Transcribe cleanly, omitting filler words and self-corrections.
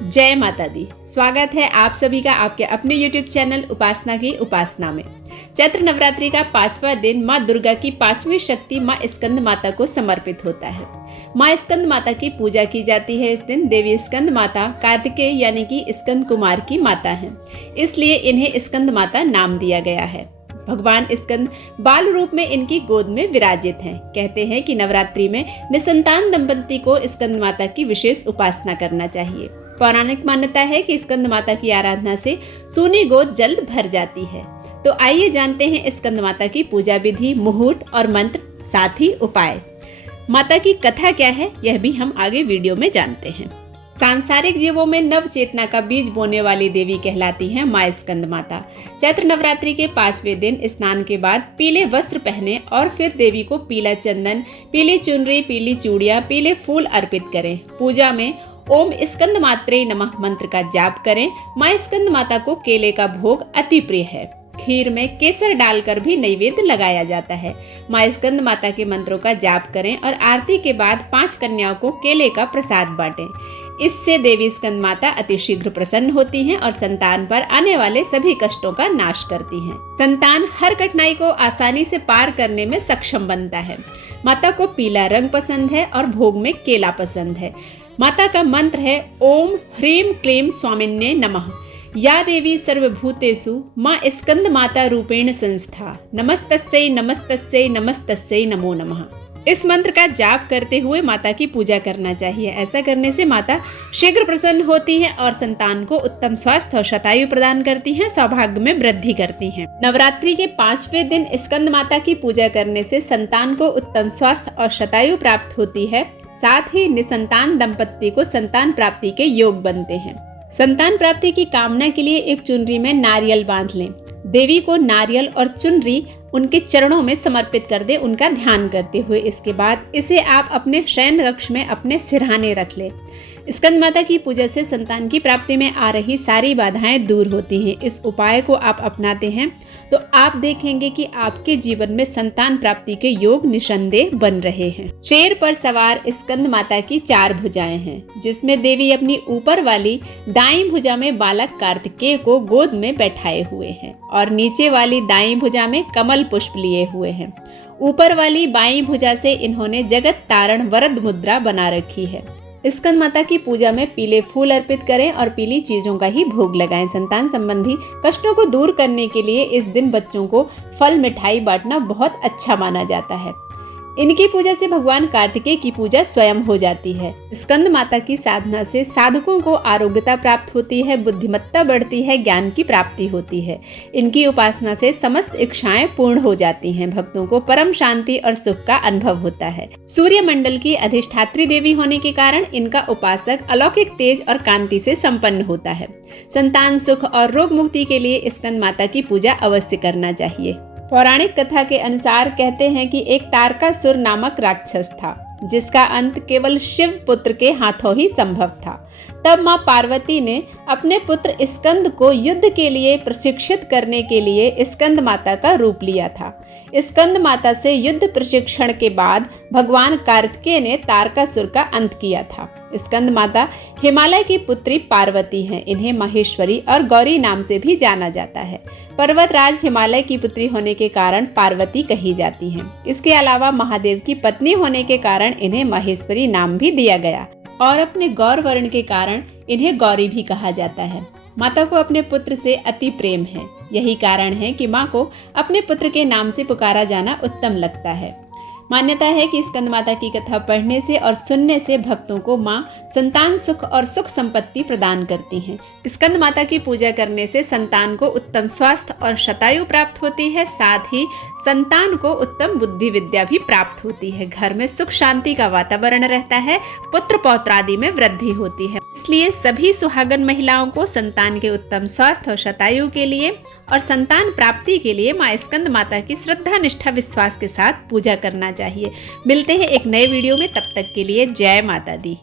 जय माता दी। स्वागत है आप सभी का आपके अपने YouTube चैनल उपासना की उपासना में। चैत्र नवरात्रि का 5वां दिन माँ दुर्गा की 5वीं शक्ति माँ स्कंद माता को समर्पित होता है। माँ स्कंद माता की पूजा की जाती है। इस दिन देवी स्कंद माता कार्तिकेय यानी कि स्कंद कुमार की माता हैं, इसलिए इन्हें स्कंद माता नाम दिया गया है। भगवान स्कंद बाल रूप में इनकी गोद में विराजित हैं। कहते हैं कि नवरात्रि में निसंतान दंपति को स्कंद माता की विशेष उपासना करना चाहिए। पौराणिक मान्यता है कि स्कंद माता की आराधना से सूनी गोद जल्द भर जाती है। तो आइए जानते हैं स्कंद माता की पूजा विधि, मुहूर्त और मंत्र, साथ ही उपाय। माता की कथा क्या है यह भी हम आगे वीडियो में जानते हैं। सांसारिक जीवों में नव चेतना का बीज बोने वाली देवी कहलाती हैं माँ स्कंद माता। चैत्र नवरात्रि के 5वें दिन स्नान के बाद पीले वस्त्र पहने और फिर देवी को पीला चंदन, पीली चुनरी, पीली चूड़ियाँ, पीले फूल अर्पित करें। पूजा में ओम स्कंद मात्रे नमः मंत्र का जाप करें। माँ स्कंद माता को केले का भोग अति प्रिय है। खीर में केसर डालकर भी नैवेद्य लगाया जाता है। माँ स्कंद माता के मंत्रों का जाप करें और आरती के बाद 5 कन्याओं को केले का प्रसाद बांटें। इससे देवी स्कंद माता अतिशीघ्र प्रसन्न होती हैं और संतान पर आने वाले सभी कष्टों का नाश करती हैं। संतान हर कठिनाई को आसानी से पार करने में सक्षम बनता है। माता को पीला रंग पसंद है और भोग में केला पसंद है। माता का मंत्र है ओम ह्रीं क्लीं स्वामिन्ये नमः। या देवी सर्वभूतेषु माँ स्कंद माता रूपेण संस्था, नमस्तस्यै नमस्तस्यै नमस्तस्यै नमो नमः। इस मंत्र का जाप करते हुए माता की पूजा करना चाहिए। ऐसा करने से माता शीघ्र प्रसन्न होती है और संतान को उत्तम स्वास्थ्य और शतायु प्रदान करती हैं, सौभाग्य में वृद्धि करती हैं। नवरात्रि के 5वें दिन स्कंद माता की पूजा करने से संतान को उत्तम स्वास्थ्य और शतायु प्राप्त होती है। साथ ही निसंतान दंपत्ति को संतान प्राप्ति के योग बनते हैं। संतान प्राप्ति की कामना के लिए एक चुनरी में नारियल बांध लें। देवी को नारियल और चुनरी उनके चरणों में समर्पित कर दे, उनका ध्यान करते हुए। इसके बाद इसे आप अपने शयन कक्ष में अपने सिरहाने रख लें। स्कंद माता की पूजा से संतान की प्राप्ति में आ रही सारी बाधाएं दूर होती हैं। इस उपाय को आप अपनाते हैं तो आप देखेंगे कि आपके जीवन में संतान प्राप्ति के योग निसंदेह बन रहे हैं। शेर पर सवार स्कंद माता की 4 भुजाएं हैं, जिसमें देवी अपनी ऊपर वाली दाईं भुजा में बालक कार्तिकेय को गोद में बैठाए हुए हैं और नीचे वाली दाईं भुजा में कमल पुष्प लिए हुए हैं। ऊपर वाली बाईं भुजा से इन्होंने जगत तारण वरद मुद्रा बना रखी है। स्कंद माता की पूजा में पीले फूल अर्पित करें और पीली चीजों का ही भोग लगाएं। संतान संबंधी कष्टों को दूर करने के लिए इस दिन बच्चों को फल मिठाई बांटना बहुत अच्छा माना जाता है। इनकी पूजा से भगवान कार्तिकेय की पूजा स्वयं हो जाती है। स्कंद माता की साधना से साधकों को आरोग्यता प्राप्त होती है, बुद्धिमत्ता बढ़ती है, ज्ञान की प्राप्ति होती है। इनकी उपासना से समस्त इच्छाएं पूर्ण हो जाती हैं। भक्तों को परम शांति और सुख का अनुभव होता है। सूर्य मंडल की अधिष्ठात्री देवी होने के कारण इनका उपासक अलौकिक तेज और कांति से संपन्न होता है। संतान सुख और रोग मुक्ति के लिए स्कंद माता की पूजा अवश्य करना चाहिए। पौराणिक कथा के अनुसार कहते हैं कि एक तारकासुर नामक राक्षस था, जिसका अंत केवल शिव पुत्र के हाथों ही संभव था। तब मां पार्वती ने अपने पुत्र स्कंद को युद्ध के लिए प्रशिक्षित करने के लिए स्कंद माता का रूप लिया था। स्कंद माता से युद्ध प्रशिक्षण के बाद भगवान कार्तिकेय ने तारकासुर का अंत किया था। स्कंद माता हिमालय की पुत्री पार्वती हैं। इन्हें माहेश्वरी और गौरी नाम से भी जाना जाता है। पर्वतराज हिमालय की पुत्री होने के कारण पार्वती कही जाती हैं। इसके अलावा महादेव की पत्नी होने के कारण इन्हें माहेश्वरी नाम भी दिया गया और अपने गौर वर्ण के कारण इन्हें गौरी भी कहा जाता है। माता को अपने पुत्र से अति प्रेम है। यही कारण है कि माँ को अपने पुत्र के नाम से पुकारा जाना उत्तम लगता है। मान्यता है कि स्कंद माता की कथा पढ़ने से और सुनने से भक्तों को माँ संतान सुख और सुख संपत्ति प्रदान करती हैं। स्कंद माता की पूजा करने से संतान को उत्तम स्वास्थ्य और शतायु प्राप्त होती है। साथ ही संतान को उत्तम बुद्धि विद्या भी प्राप्त होती है। घर में सुख शांति का वातावरण रहता है। पुत्र पौत्र आदि में वृद्धि होती है। इसलिए सभी सुहागन महिलाओं को संतान के उत्तम स्वास्थ्य और शतायु के लिए और संतान प्राप्ति के लिए माँ स्कंद माता की श्रद्धा निष्ठा विश्वास के साथ पूजा करना चाहिए। मिलते हैं एक नए वीडियो में, तब तक के लिए जय माता दी।